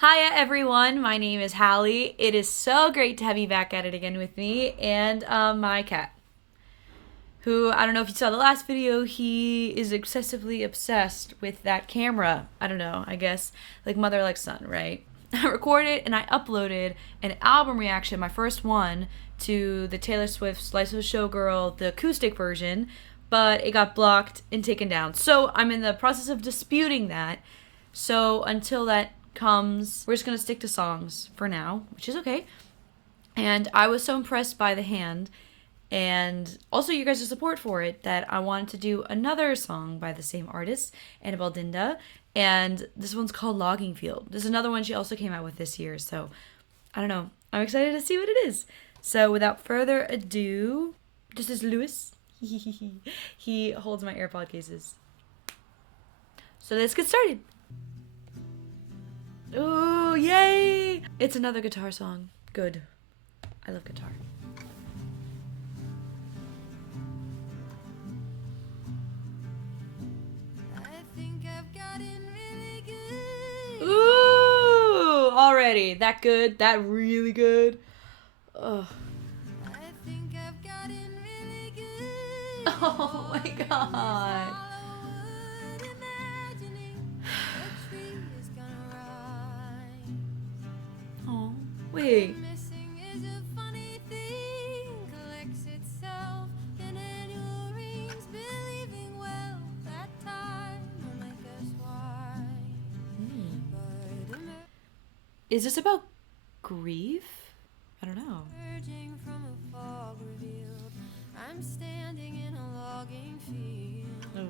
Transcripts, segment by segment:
Hiya everyone, my name is Hallie. It is so great to have you back at it again with me and my cat. Who, I don't know if you saw the last video, he is excessively obsessed with that camera. I don't know, I guess like mother like son, right? I recorded and I uploaded an album reaction, my first one, to the Taylor Swift's Life of a Showgirl, the acoustic version, but it got blocked and taken down. So I'm in the process of disputing that. So until that comes, we're just gonna stick to songs for now, which is okay. And I was so impressed by the hand and also you guys' support for it that I wanted to do another song by the same artist, Annabelle Dinda, and this one's called Logging Field. There's another one she also came out with this year, so I don't know. I'm excited to see what it is. So without further ado, this is Lewis. He holds my AirPod cases. So let's get started. Ooh, yay! It's another guitar song. Good. I love guitar. Ooh, already. That good. That really good. Ugh. Oh my god. Oh, wait. Is this about grief? I don't know. I'm standing in a logging field.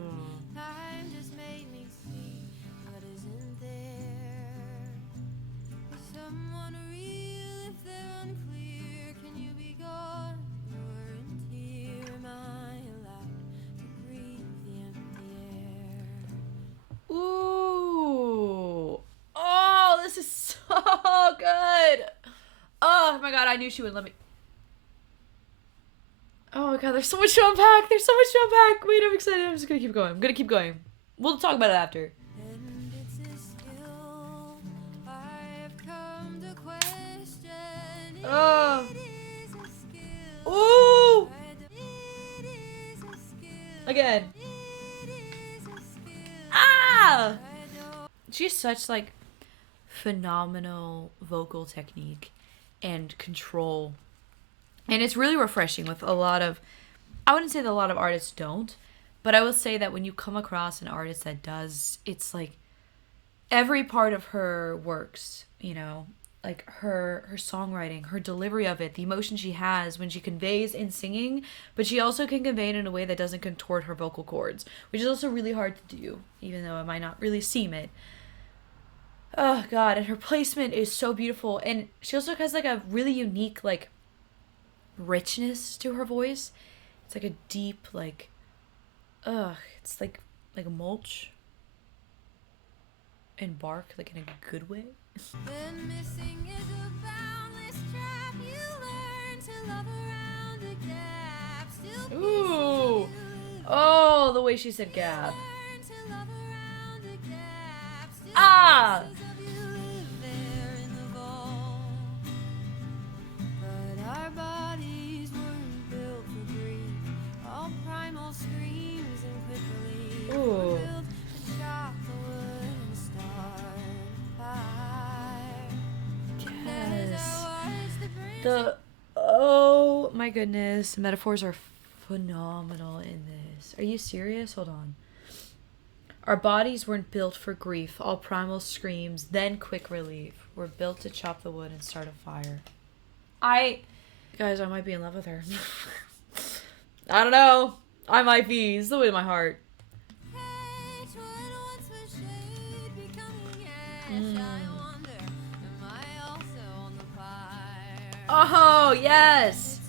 Time just made me see what isn't there. Is someone real if they're unclear? Can you be gone or in tear? Am I allowed to breathe the empty air? Ooh. Oh, this is so good. Oh my god, I knew she would let me. Oh my god, there's so much to unpack. There's so much to unpack. Wait, I'm excited. I'm just gonna keep going. I'm gonna keep going. We'll talk about it after. Oh. Ooh. Again. Ah. She has such like phenomenal vocal technique and control. And it's really refreshing with a lot of, I wouldn't say that a lot of artists don't, but I will say that when you come across an artist that does, it's like every part of her works, you know, like her songwriting, her delivery of it, the emotion she has when she conveys in singing, but she also can convey it in a way that doesn't contort her vocal cords, which is also really hard to do, even though it might not really seem it. Oh god, and her placement is so beautiful, and she also has like a really unique like richness to her voice. It's like a deep like it's like a mulch and bark, like in a good way. Then missing is a boundless trap. You learn to love around a gap. Still ooh. Oh, the way she said gap. Ah. Ooh. Yes. Oh my goodness, the metaphors are phenomenal in this. Are you serious? Hold on. Our bodies weren't built for grief. All primal screams, then quick relief. We're built to chop the wood and start a fire. Guys, I might be in love with her. I don't know. I might be. It's the way of my heart. Oh, yes.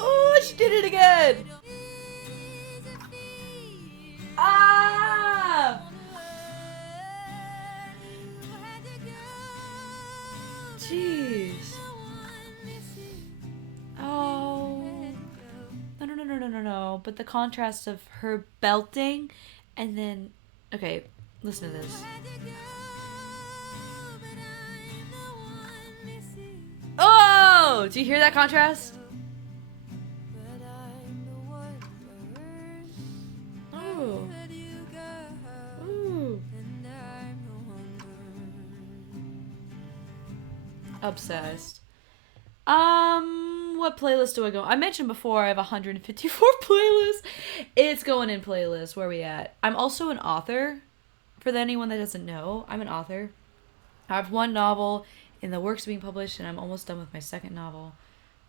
Oh, she did it again. Ah. Jeez. Oh. No, no, no, no, no, no. But the contrast of her belting and then, okay, listen to this. Oh, do you hear that contrast? Oh. Ooh. Obsessed. What playlist do I go? I mentioned before I have 154 playlists. It's going in playlists. Where are we at? I'm also an author. For anyone that doesn't know, I'm an author. I have one novel in the works of being published, and I'm almost done with my second novel,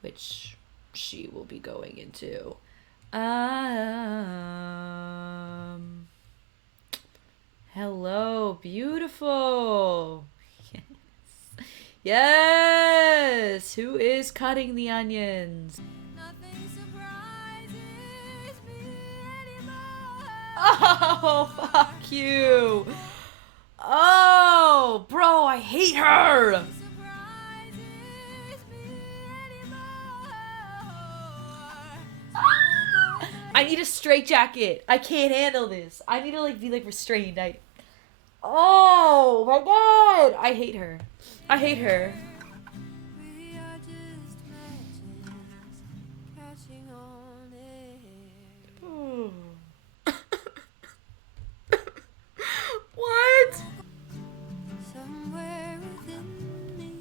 which she will be going into. Hello, beautiful. Yes! Who is cutting the onions? Nothing surprises me anymore. Oh, fuck you. Oh, bro, I hate her. I need a straitjacket. I can't handle this. I need to be restrained. Oh my god! I hate her. I hate her. What? Somewhere within me,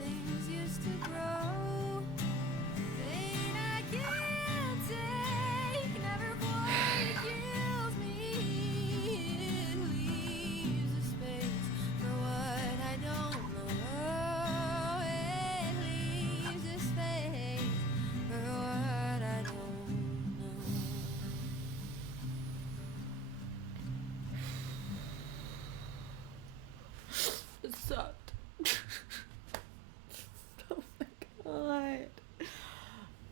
things used to grow. Pain I can't take, never quite kills me. It leaves a space for what I don't know. It leaves a space for what I don't know. It sucked. Oh my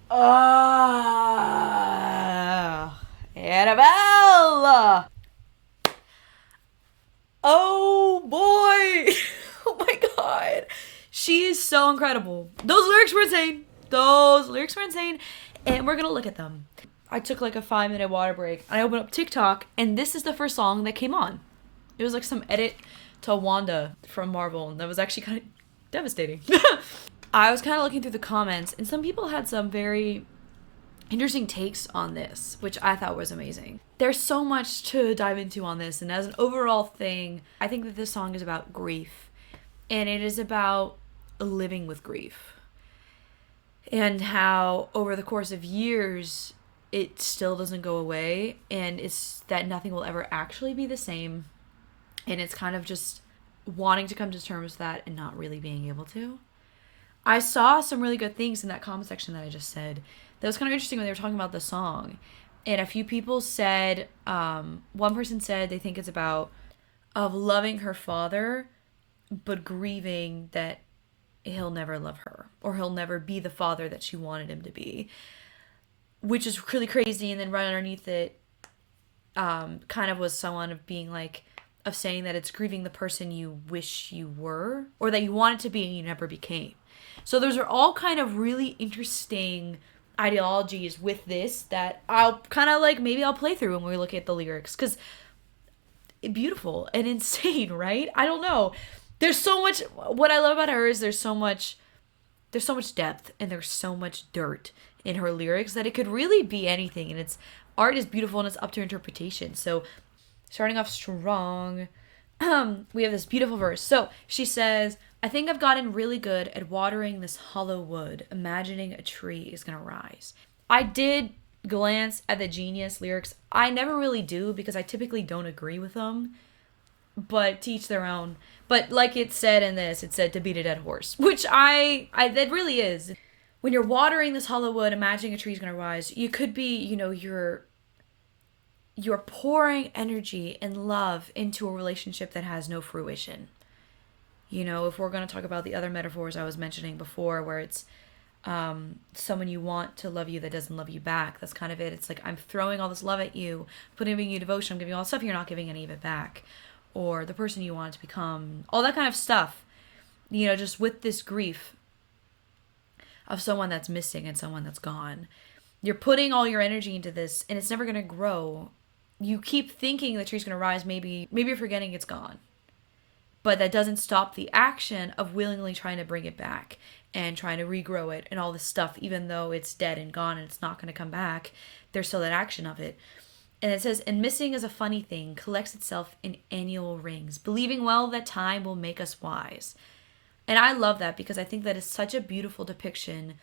god. Annabelle! Oh boy! Oh my god. She is so incredible. Those lyrics were insane. And we're gonna look at them. I took a 5-minute water break. And I opened up TikTok, and this is the first song that came on. It was some edit to Wanda from Marvel, and that was actually kind of devastating. I was kind of looking through the comments, and some people had some very interesting takes on this, which I thought was amazing. There's so much to dive into on this, and as an overall thing, I think that this song is about grief, and it is about living with grief, and how over the course of years, it still doesn't go away, and it's that nothing will ever actually be the same, and it's kind of just wanting to come to terms with that and not really being able to. I saw some really good things in that comment section that I just said. That was kind of interesting when they were talking about the song. And a few people said, one person said they think it's about of loving her father, but grieving that he'll never love her, or he'll never be the father that she wanted him to be, which is really crazy. And then right underneath it, kind of was someone of being of saying that it's grieving the person you wish you were, or that you wanted to be and you never became. So those are all kind of really interesting ideologies with this that I'll kind of maybe I'll play through when we look at the lyrics, because beautiful and insane, right? I don't know. There's so much. What I love about her is there's so much depth, and there's so much dirt in her lyrics that it could really be anything, and its art is beautiful and it's up to interpretation. So starting off strong, we have this beautiful verse. So she says, I think I've gotten really good at watering this hollow wood, imagining a tree is going to rise. I did glance at the Genius lyrics. I never really do, because I typically don't agree with them, but to each their own. But like it said in this, it said to beat a dead horse, which I that really is. When you're watering this hollow wood, imagining a tree's going to rise, you could be, you're pouring energy and love into a relationship that has no fruition. If we're going to talk about the other metaphors I was mentioning before, where it's someone you want to love you that doesn't love you back, that's kind of it. It's I'm throwing all this love at you, putting you devotion, I'm giving you all this stuff, you're not giving any of it back. Or the person you want to become, all that kind of stuff. Just with this grief of someone that's missing and someone that's gone. You're putting all your energy into this and it's never going to grow. You keep thinking the tree's going to rise, maybe you're forgetting it's gone. But that doesn't stop the action of willingly trying to bring it back and trying to regrow it and all this stuff, even though it's dead and gone and it's not going to come back. There's still that action of it. And it says, and missing is a funny thing, collects itself in annual rings, believing well that time will make us wise. And I love that because I think that is such a beautiful depiction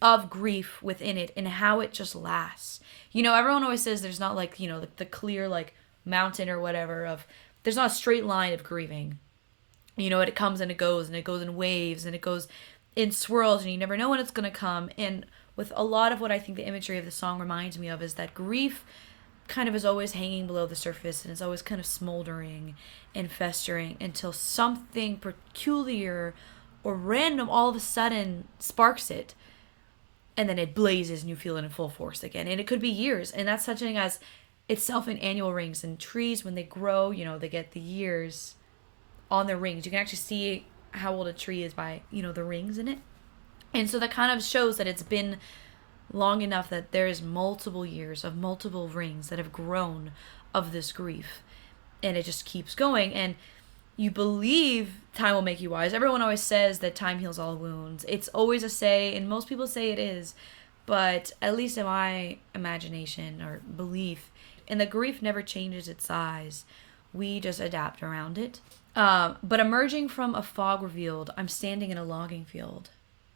of grief within it and how it just lasts. You know, everyone always says there's not like, you know, the clear like mountain or whatever of, there's not a straight line of grieving. You know, it comes and it goes in waves and it goes in swirls and you never know when it's going to come. And with a lot of what I think the imagery of the song reminds me of is that grief kind of is always hanging below the surface and is always kind of smoldering and festering until something peculiar or random all of a sudden sparks it. And then it blazes and you feel it in full force again. And it could be years. And that's such a thing as itself in annual rings. And trees, when they grow, you know, they get the years on their rings. You can actually see how old a tree is by, you know, the rings in it. And so that kind of shows that it's been long enough that there is multiple years of multiple rings that have grown of this grief. And it just keeps going. And you believe time will make you wise. Everyone always says that time heals all wounds. It's always a say, and most people say it is. But at least in my imagination or belief, and the grief never changes its size. We just adapt around it. But emerging from a fog revealed, I'm standing in a logging field.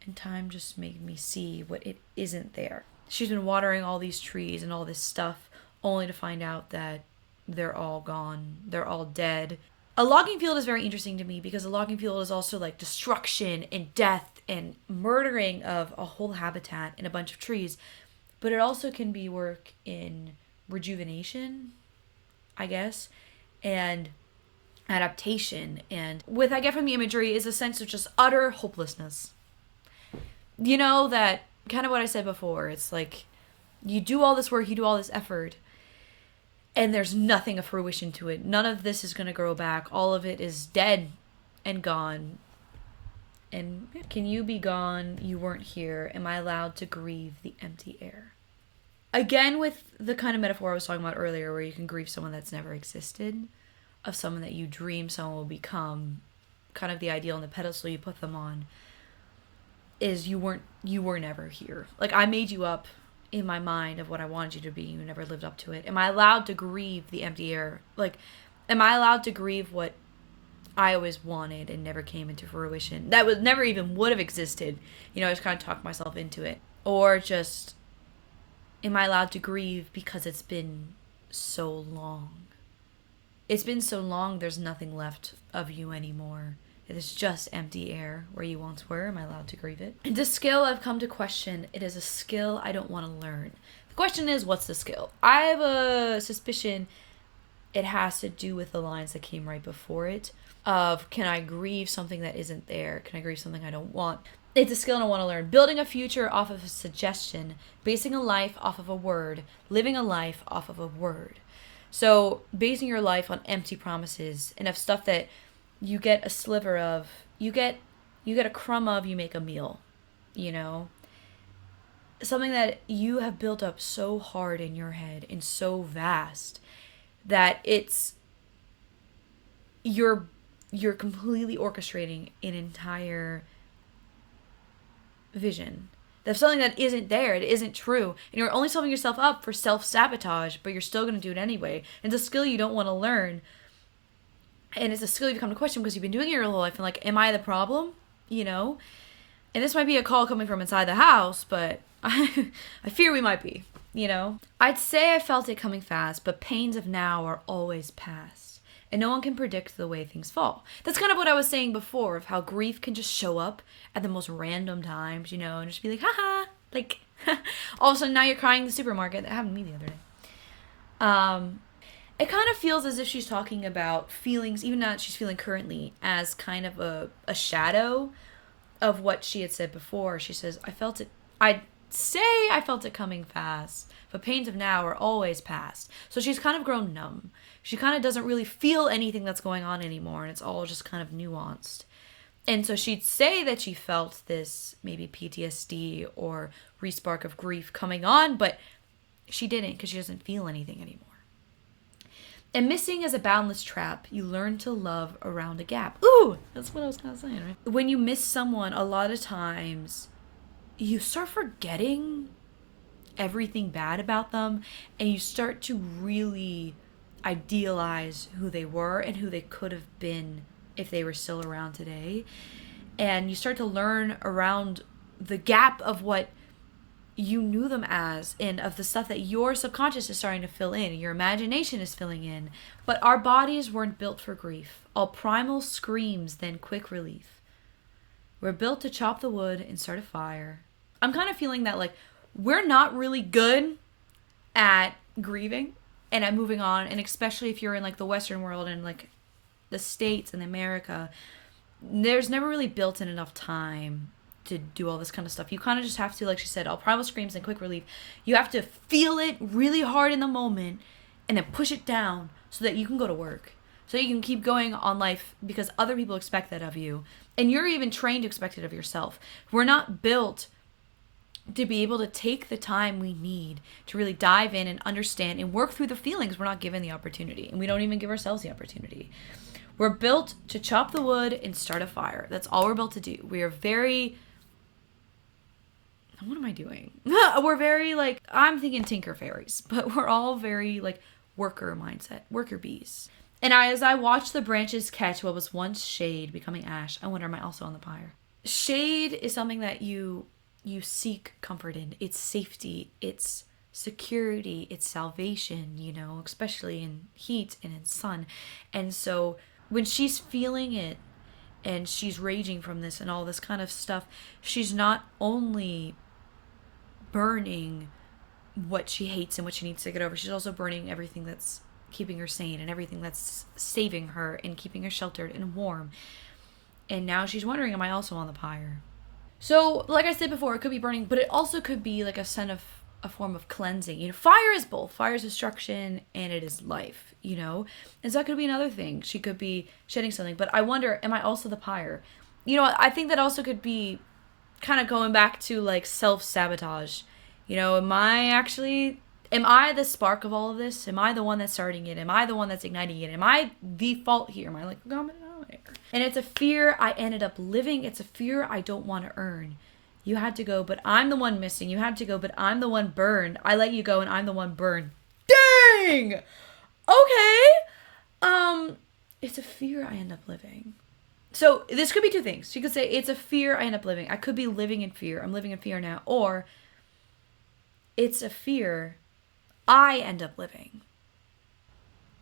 And time just made me see what it isn't there. She's been watering all these trees and all this stuff only to find out that they're all gone. They're all dead. A logging field is very interesting to me because a logging field is also like destruction and death and murdering of a whole habitat and a bunch of trees. But it also can be work in rejuvenation, I guess, and adaptation. And what I get from the imagery is a sense of just utter hopelessness. You know, that kind of what I said before. It's like you do all this work, you do all this effort, and there's nothing of fruition to it. None of this is going to grow back. All of it is dead and gone. And can you be gone? You weren't here. Am I allowed to grieve the empty air? Again, with the kind of metaphor I was talking about earlier, where you can grieve someone that's never existed, of someone that you dream someone will become, kind of the ideal on the pedestal you put them on, is you were never here. Like, I made you up in my mind of what I wanted you to be. You never lived up to it. Am I allowed to grieve the empty air? Like, am I allowed to grieve what I always wanted and never came into fruition? That was never even would have existed. You know, I just kind of talked myself into it. Or just, am I allowed to grieve because it's been so long? It's been so long, there's nothing left of you anymore. It is just empty air where you once were. Am I allowed to grieve it? And this skill I've come to question. It is a skill I don't want to learn. The question is, what's the skill? I have a suspicion it has to do with the lines that came right before it. Of, can I grieve something that isn't there? Can I grieve something I don't want? It's a skill I don't want to learn. Building a future off of a suggestion. Basing a life off of a word. Living a life off of a word. So, basing your life on empty promises and of stuff that you get a sliver of, you get a crumb of, you make a meal, you know? Something that you have built up so hard in your head and so vast that you're completely orchestrating an entire vision. That's something that isn't there, it isn't true, and you're only setting yourself up for self-sabotage, but you're still going to do it anyway. And it's a skill you don't want to learn. And it's a skill you come to question because you've been doing it your whole life. And like, am I the problem? You know? And this might be a call coming from inside the house, but I fear we might be, you know? I'd say I felt it coming fast, but pains of now are always past. And no one can predict the way things fall. That's kind of what I was saying before, of how grief can just show up at the most random times, you know, and just be like, haha. Like, all of a sudden now you're crying in the supermarket. That happened to me the other day. It kind of feels as if she's talking about feelings, even now that she's feeling currently, as kind of a shadow of what she had said before. She says, I'd say I felt it coming fast, but pains of now are always past. So she's kind of grown numb. She kind of doesn't really feel anything that's going on anymore, and it's all just kind of nuanced. And so she'd say that she felt this maybe PTSD or respark of grief coming on, but she didn't because she doesn't feel anything anymore. And missing is a boundless trap. You learn to love around a gap. Ooh, that's what I was kind of saying, right? When you miss someone, a lot of times you start forgetting everything bad about them, and you start to really idealize who they were and who they could have been if they were still around today. And you start to learn around the gap of what you knew them as, and of the stuff that your subconscious is starting to fill in, your imagination is filling in. But our bodies weren't built for grief. All primal screams, then quick relief. We're built to chop the wood and start a fire. I'm kind of feeling that, like, we're not really good at grieving and at moving on, and especially if you're in, like, the Western world and, like, the States and America, there's never really built in enough time to do all this kind of stuff. You kind of just have to, like she said, all primal screams and quick relief. You have to feel it really hard in the moment and then push it down so that you can go to work, so you can keep going on life, because other people expect that of you, and you're even trained to expect it of yourself. We're not built to be able to take the time we need to really dive in and understand and work through the feelings. We're not given the opportunity, and we don't even give ourselves the opportunity. We're built to chop the wood and start a fire. That's all we're built to do. We are very... What am I doing? We're very, like, I'm thinking Tinker Fairies, but we're all very, like, worker mindset, worker bees. And as I watch the branches catch what was once shade becoming ash, I wonder, am I also on the pyre? Shade is something that you seek comfort in. It's safety, it's security, it's salvation, you know, especially in heat and in sun. And so when she's feeling it and she's raging from this and all this kind of stuff, she's not only burning what she hates and what she needs to get over, she's also burning everything that's keeping her sane and everything that's saving her and keeping her sheltered and warm. And now she's wondering, am I also on the pyre? So, like I said before, it could be burning, but it also could be like a form of cleansing. You know, fire is both. Fire is destruction and it is life, you know? And so that could be another thing. She could be shedding something, but I wonder, am I also the pyre? You know, I think that also could be kind of going back to, like, self-sabotage. You know, am I the spark of all of this? Am I the one that's starting it? Am I the one that's igniting it? Am I the fault here? Am I, like, common denominator? And it's a fear I ended up living. It's a fear I don't want to earn. You had to go, but I'm the one missing. You had to go, but I'm the one burned. I let you go, and I'm the one burned. Dang! Okay! It's a fear I end up living. So this could be two things. She could say, it's a fear I end up living. I could be living in fear. I'm living in fear now. Or it's a fear I end up living.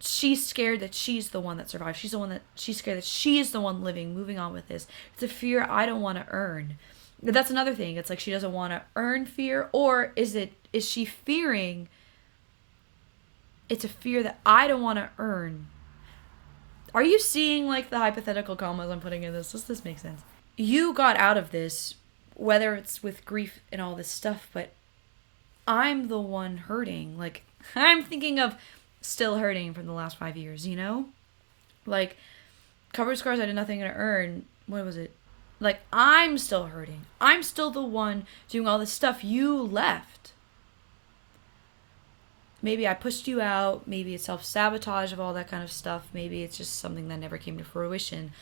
She's scared that she's the one that survived. She's scared that she's the one living, moving on with this. It's a fear I don't want to earn. That's another thing. It's like she doesn't want to earn fear. Or is she fearing it's a fear that I don't want to earn? Are you seeing, like, the hypothetical commas I'm putting in this? Does this make sense? You got out of this, whether it's with grief and all this stuff, but I'm the one hurting. Like, I'm thinking of still hurting from the last 5 years, you know? Like, covered scars I did nothing to earn. What was it? Like, I'm still hurting. I'm still the one doing all this stuff. You left. Maybe I pushed you out. Maybe it's self-sabotage of all that kind of stuff. Maybe it's just something that never came to fruition.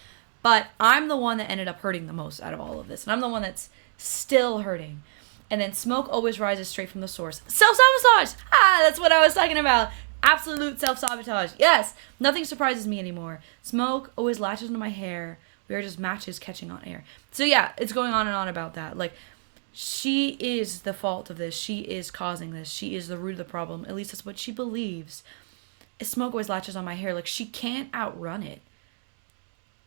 But I'm the one that ended up hurting the most out of all of this. And I'm the one that's still hurting. And then smoke always rises straight from the source. Self-sabotage! That's what I was talking about. Absolute self-sabotage. Yes! Nothing surprises me anymore. Smoke always latches into my hair. We are just matches catching on air. So yeah, it's going on and on about that. Like, she is the fault of this. She is causing this. She is the root of the problem. At least that's what she believes. Smoke always latches on my hair. Like, she can't outrun it.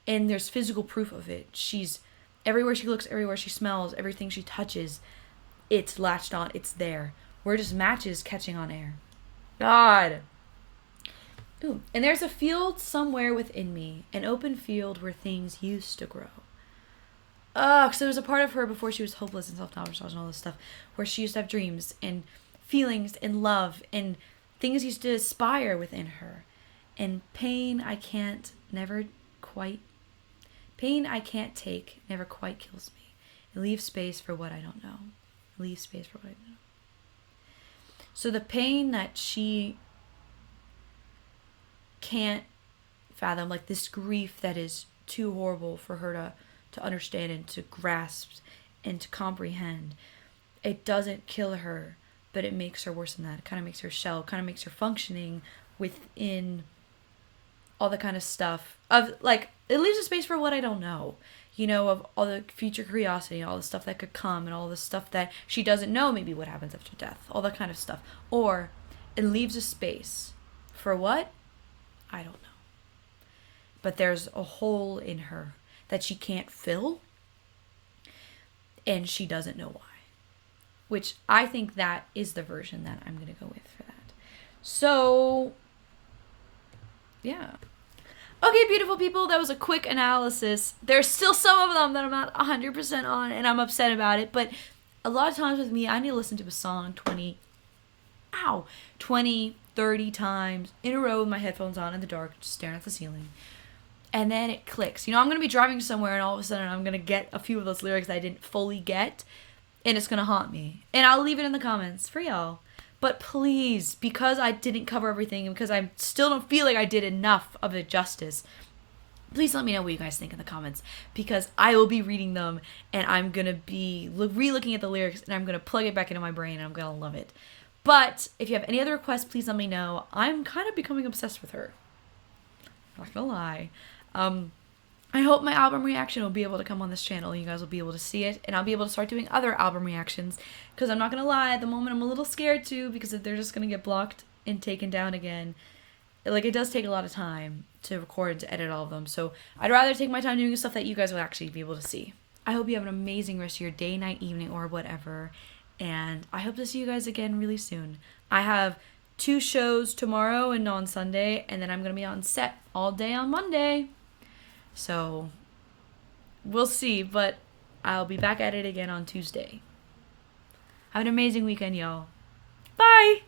And there's physical proof of it. She's everywhere she looks, everywhere she smells, everything she touches, it's latched on. It's there. We're just matches catching on air. God. Ooh. And there's a field somewhere within me. An open field where things used to grow. So there was a part of her before she was hopeless and self-sabotage and all this stuff, where she used to have dreams and feelings and love and things used to aspire within her. And pain pain I can't take never quite kills me. It leaves space for what I don't know. It leaves space for what I don't know. So the pain that she can't fathom, like this grief that is too horrible for her to understand and to grasp and to comprehend, it doesn't kill her, but it makes her worse than that. It kind of makes her shell, kind of makes her functioning within all the kind of stuff of, like, it leaves a space for what I don't know, you know, of all the future curiosity, all the stuff that could come, and all the stuff that she doesn't know, maybe what happens after death, all that kind of stuff. Or it leaves a space for what? I don't know. But there's a hole in her that she can't fill, and she doesn't know why. Which I think that is the version that I'm going to go with for that. So, yeah. Okay, beautiful people, that was a quick analysis. There's still some of them that I'm not 100% on, and I'm upset about it, but a lot of times with me, I need to listen to a song 20, 30 times in a row with my headphones on in the dark, just staring at the ceiling. And then it clicks. You know, I'm going to be driving somewhere, and all of a sudden I'm going to get a few of those lyrics that I didn't fully get, and it's going to haunt me. And I'll leave it in the comments for y'all. But please, because I didn't cover everything, and because I still don't feel like I did enough of it justice, please let me know what you guys think in the comments, because I will be reading them, and I'm going to be re-looking at the lyrics, and I'm going to plug it back into my brain, and I'm going to love it. But if you have any other requests, please let me know. I'm kind of becoming obsessed with her. I'm not going to lie. I hope my album reaction will be able to come on this channel. You guys will be able to see it, and I'll be able to start doing other album reactions, because I'm not going to lie, at the moment I'm a little scared too, because if they're just going to get blocked and taken down again, like, it does take a lot of time to record and to edit all of them, so I'd rather take my time doing stuff that you guys will actually be able to see. I hope you have an amazing rest of your day, night, evening, or whatever, and I hope to see you guys again really soon. I have 2 shows tomorrow and on Sunday, and then I'm going to be on set all day on Monday. So, we'll see, but I'll be back at it again on Tuesday. Have an amazing weekend, y'all. Bye!